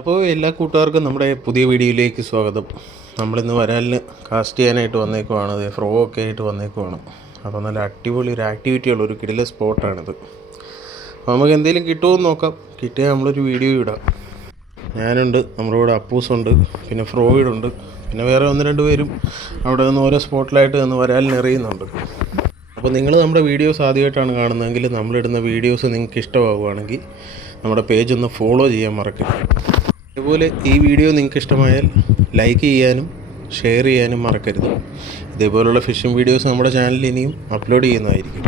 അപ്പോൾ എല്ലാ കൂട്ടുകാർക്കും നമ്മുടെ പുതിയ വീഡിയോയിലേക്ക് സ്വാഗതം. നമ്മളിന്ന് വരാലിന് കാസ്റ്റ് ചെയ്യാനായിട്ട് വന്നേക്കുവാണ്. അതെ ഫ്രോ ഒക്കെ ആയിട്ട് വന്നേക്കുവാണ്. അപ്പോൾ നല്ല അടിപൊളി ഒരു ആക്ടിവിറ്റി ഉള്ള ഒരു കിടിലെ സ്പോട്ടാണിത് അപ്പോൾ നമുക്ക് എന്തെങ്കിലും കിട്ടുമോ എന്ന് നോക്കാം. കിട്ടിയാൽ നമ്മളൊരു വീഡിയോ ഇടാം. ഞാനുണ്ട് നമ്മുടെ കൂടെ അപ്പൂസുണ്ട് പിന്നെ ഫ്രോയിഡുണ്ട് പിന്നെ വേറെ ഒന്ന് രണ്ട് പേരും അവിടെ നിന്ന് ഓരോ സ്പോട്ടിലായിട്ട് നിന്ന് വരാലിന് എറിയുന്നുണ്ട്. അപ്പോൾ നിങ്ങൾ നമ്മുടെ വീഡിയോസ് ആദ്യമായിട്ടാണ് കാണുന്നതെങ്കിൽ നമ്മളിടുന്ന വീഡിയോസ് നിങ്ങൾക്ക് ഇഷ്ടമാവുകയാണെങ്കിൽ നമ്മുടെ പേജ് ഒന്ന് ഫോളോ ചെയ്യാൻ മറക്കരുത്. അതുപോലെ ഈ വീഡിയോ നിങ്ങൾക്ക് ഇഷ്ടമായാൽ ലൈക്ക് ചെയ്യാനും ഷെയർ ചെയ്യാനും മറക്കരുത്. ഇതേപോലുള്ള ഫിഷിംഗ് വീഡിയോസ് നമ്മുടെ ചാനലിൽ ഇനിയും അപ്ലോഡ് ചെയ്യുന്നതായിരിക്കും.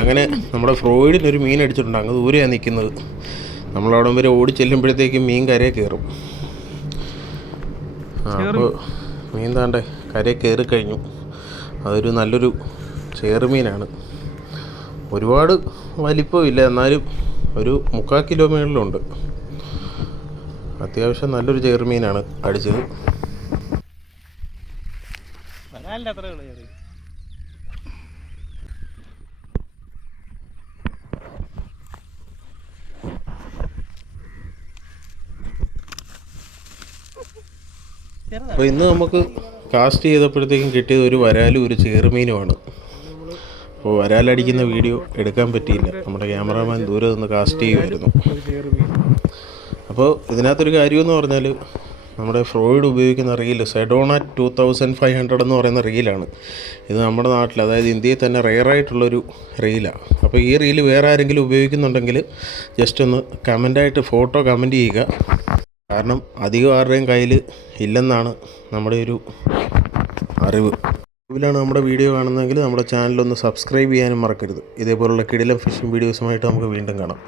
അങ്ങനെ നമ്മുടെ ഫ്രോയിഡിന് ഒരു മീൻ അടിച്ചിട്ടുണ്ട്. അങ്ങ് ദൂരെയാണ് നിൽക്കുന്നത്. നമ്മളവിടം വരെ ഓടി ചെല്ലുമ്പോഴത്തേക്കും മീൻ കരയെ കയറും. അപ്പോൾ മീൻ താണ്ട കരയെ കയറി കഴിഞ്ഞു. അതൊരു നല്ലൊരു ചേറുമീനാണ് ഒരുപാട് വലിപ്പമില്ല. എന്നാലും ഒരു മുക്കാൽ കിലോ മേളിലുണ്ട്. അത്യാവശ്യം നല്ലൊരു ചേർമീനാണ് അടിച്ചത്. അപ്പോൾ ഇന്ന് നമുക്ക് കാസ്റ്റ് ചെയ്തപ്പോഴത്തേക്കും കിട്ടിയത് ഒരു വരാലും ഒരു ചേർമീനുമാണ് അപ്പോൾ വരാലടിക്കുന്ന വീഡിയോ എടുക്കാൻ പറ്റിയില്ല. നമ്മുടെ ക്യാമറാമാൻ ദൂരെ നിന്ന് കാസ്റ്റ് ചെയ്യുമായിരുന്നു അപ്പോൾ ഇതിനകത്തൊരു കാര്യമെന്ന് പറഞ്ഞാൽ നമ്മുടെ ഫ്രോയിഡ് ഉപയോഗിക്കുന്ന reel Sedona two thousand five hundred എന്ന് പറയുന്ന റീലാണ്. ഇത് നമ്മുടെ നാട്ടിൽ അതായത് ഇന്ത്യയിൽ തന്നെ റെയറായിട്ടുള്ളൊരു റീലാണ് അപ്പോൾ ഈ റീൽ വേറെ ആരെങ്കിലും ഉപയോഗിക്കുന്നുണ്ടെങ്കിൽ ജസ്റ്റ് ഒന്ന് കമന്റായിട്ട് ഫോട്ടോ കമന്റ് ചെയ്യുക. കാരണം അധികം ആരുടെയും കയ്യിൽ ഇല്ലെന്നാണ് നമ്മുടെ ഒരു അറിവ്. യൂട്യൂബിലാണ് നമ്മുടെ വീഡിയോ കാണുന്നതെങ്കിൽ നമ്മുടെ ചാനലൊന്ന് സബ്സ്ക്രൈബ് ചെയ്യാനും മറക്കരുത്. ഇതേപോലുള്ള കിടിലം ഫിഷിംഗ് വീഡിയോസുമായിട്ട് നമുക്ക് വീണ്ടും കാണാം.